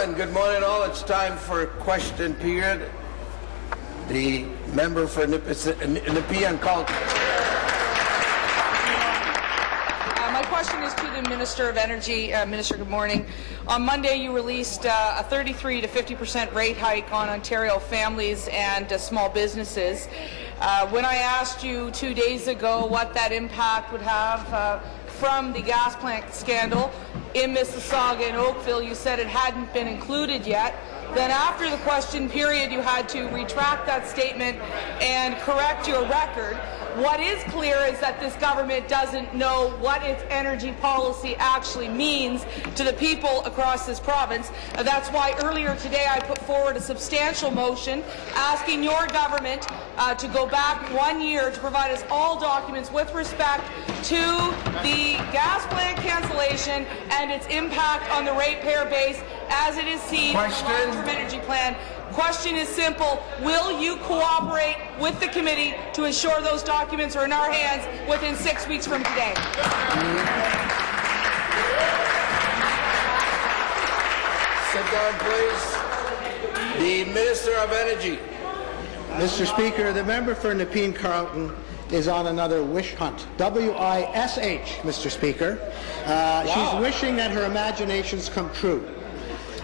And good morning all. It's time for question period. The member for Nepean Carleton. My question is to the Minister of Energy. Minister, good morning. On Monday, you released a 33 to 50% rate hike on Ontario families and small businesses. When I asked you 2 days ago what that impact would have from the gas plant scandal in Mississauga and Oakville, you said it hadn't been included yet. Then after the question period, you had to retract that statement and correct your record. What is clear is that this government doesn't know what its energy policy actually means to the people across this province. That's why earlier today I put forward a substantial motion asking your government to go back 1 year to provide us all documents with respect to the gas plant cancellation and its impact on the ratepayer base as it is seen in the long-term energy plan. Question is simple. Will you cooperate with the committee to ensure those documents are in our hands within 6 weeks from today? Sit down, please. The Minister of Energy. Mr. Speaker, the member for Nepean Carleton is on another wish hunt. W-I-S-H, Mr. Speaker. She's wishing that her imaginations come true.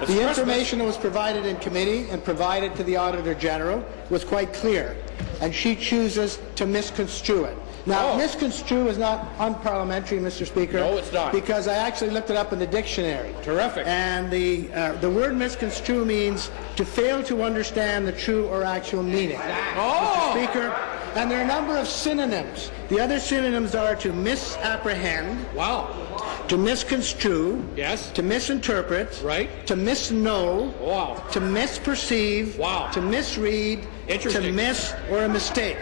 The information that was provided in committee and provided to the Auditor General was quite clear, and she chooses to misconstrue it. Now, misconstrue is not unparliamentary, Mr. Speaker. No, it's not. Because I actually looked it up in the dictionary. Terrific. And the word misconstrue means to fail to understand the true or actual meaning. Mr. Speaker, and there are a number of synonyms. The other synonyms are to misapprehend. Wow. To misconstrue, yes, to misinterpret, right, to misknow, wow, to misperceive, wow, to misread, to miss, or a mistake.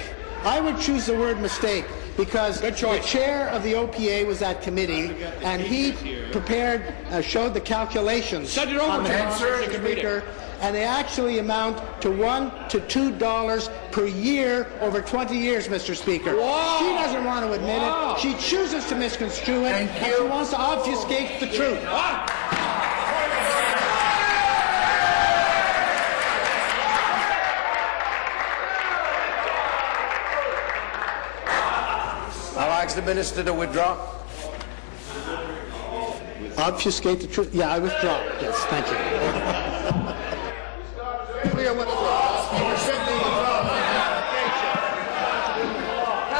I would choose the word mistake because the chair of the OPA was at committee and he prepared, showed the calculations on the Mr. Speaker, and they actually amount to $1 to $2 per year over 20 years, Mr. Speaker. Wow. She doesn't want to admit it. She chooses to misconstrue it, and she wants to obfuscate the truth. I'll ask the Minister to withdraw. Obfuscate the truth? Yeah, I withdraw. Yes, thank you.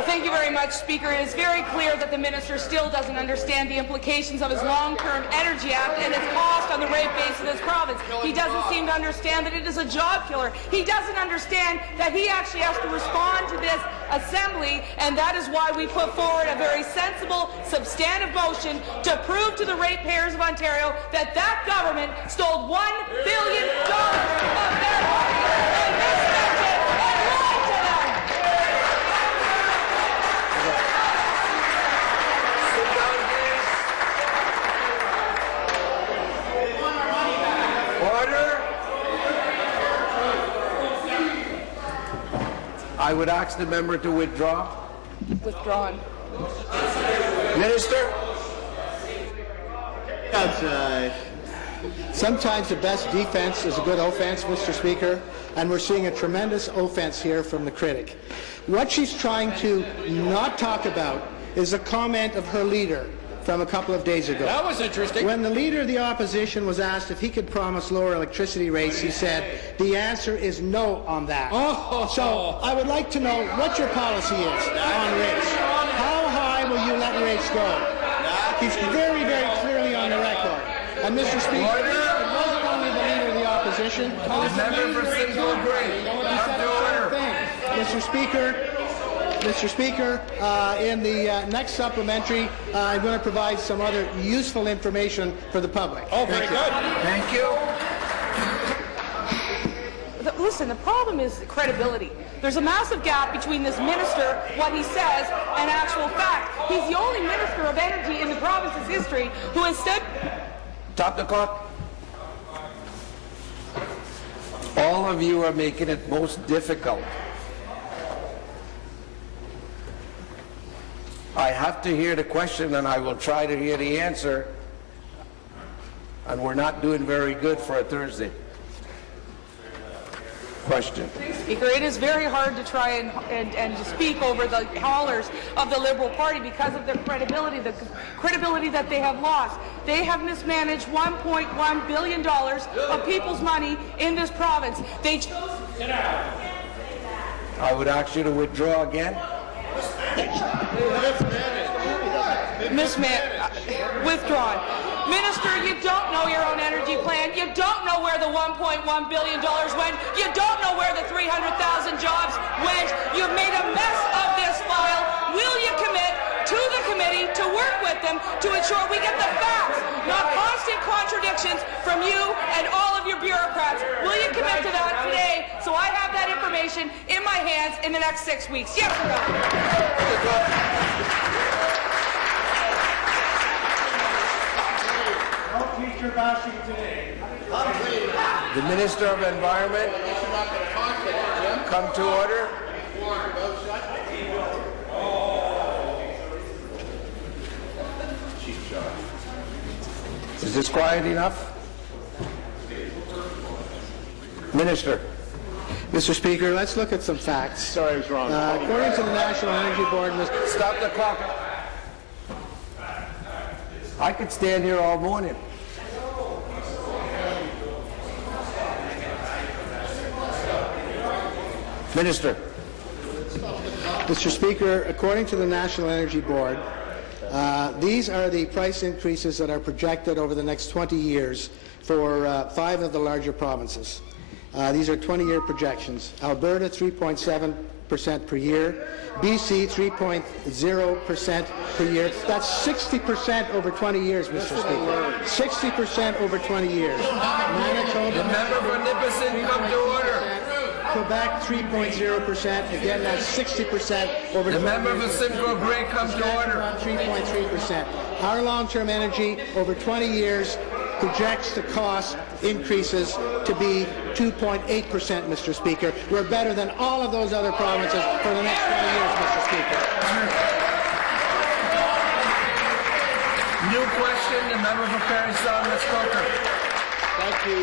Thank you very much, Speaker. It is very clear that the Minister still doesn't understand the implications of his Long-Term Energy Act and its cost on the rate base of this province. He doesn't seem to understand that it is a job killer. He doesn't understand that he actually has to respond to this Assembly, and that is why we put forward a very sensible, substantive motion to prove to the ratepayers of Ontario that that government stole $1 billion of their money and misspent it and lied to them. Order. I would ask the member to withdraw. Withdrawn. Minister. Sometimes the best defense is a good offense, Mr. Speaker, and we're seeing a tremendous offense here from the critic. What she's trying to not talk about is a comment of her leader from a couple of days ago. That was interesting. When the Leader of the Opposition was asked if he could promise lower electricity rates, he said, the answer is no on that. So I would like to know what your policy is on rates. How high will you let rates go? He's very, very clearly on the record. And Mr. Speaker, it wasn't only the Leader of the Opposition. Mr. Speaker, in the next supplementary, I'm going to provide some other useful information for the public. Very good. Thank you. Listen, the problem is credibility. There's a massive gap between this minister, what he says, and actual fact. He's the only minister of energy in the province's history who has said... Stop the clock. All of you are making it most difficult. I have to hear the question and I will try to hear the answer. and we're not doing very good for a Thursday. Question. Speaker, it is very hard to try and to speak over the haulers of the Liberal Party because of their credibility, the credibility that they have lost. They have mismanaged $1.1 billion of people's money in this province. They chose to get out. I would ask you to withdraw again. Withdrawn. Minister, you don't know your own energy plan. You don't know where the $1.1 billion went. You don't know where the 300,000 jobs went. You've made a mess of this file. Will you commit to the committee to work with them to ensure we get the facts, not constant contradictions from you and all of your bureaucrats? Will you commit to that today so I have that information in my hands in the next 6 weeks? Yes or no? The Minister of Environment, come to order. Is this quiet enough? Minister. Mr. Speaker, let's look at some facts. Sorry, I was wrong. According to the National Energy Board, Stop the clock. I could stand here all morning. Minister. Mr. Speaker, according to the National Energy Board, these are the price increases that are projected over the next 20 years for 5 of the larger provinces. These are 20-year projections. Alberta, 3.7% per year. BC, 3.0% per year. That's 60% over 20 years, Mr. Speaker. 60% over 20 years. Manitoba, The member for Nipissing, come to order. Quebec, 3.0%. Again, that's 60% over 20 years. The member for Simcoe Grey, come to order. 3.3%. Our long-term energy over 20 years projects the cost increases to be 2.8%, Mr. Speaker. We're better than all of those other provinces for the next 20 years, Mr. Speaker. New question, the member for Parry Sound, Muskoka. Thank you,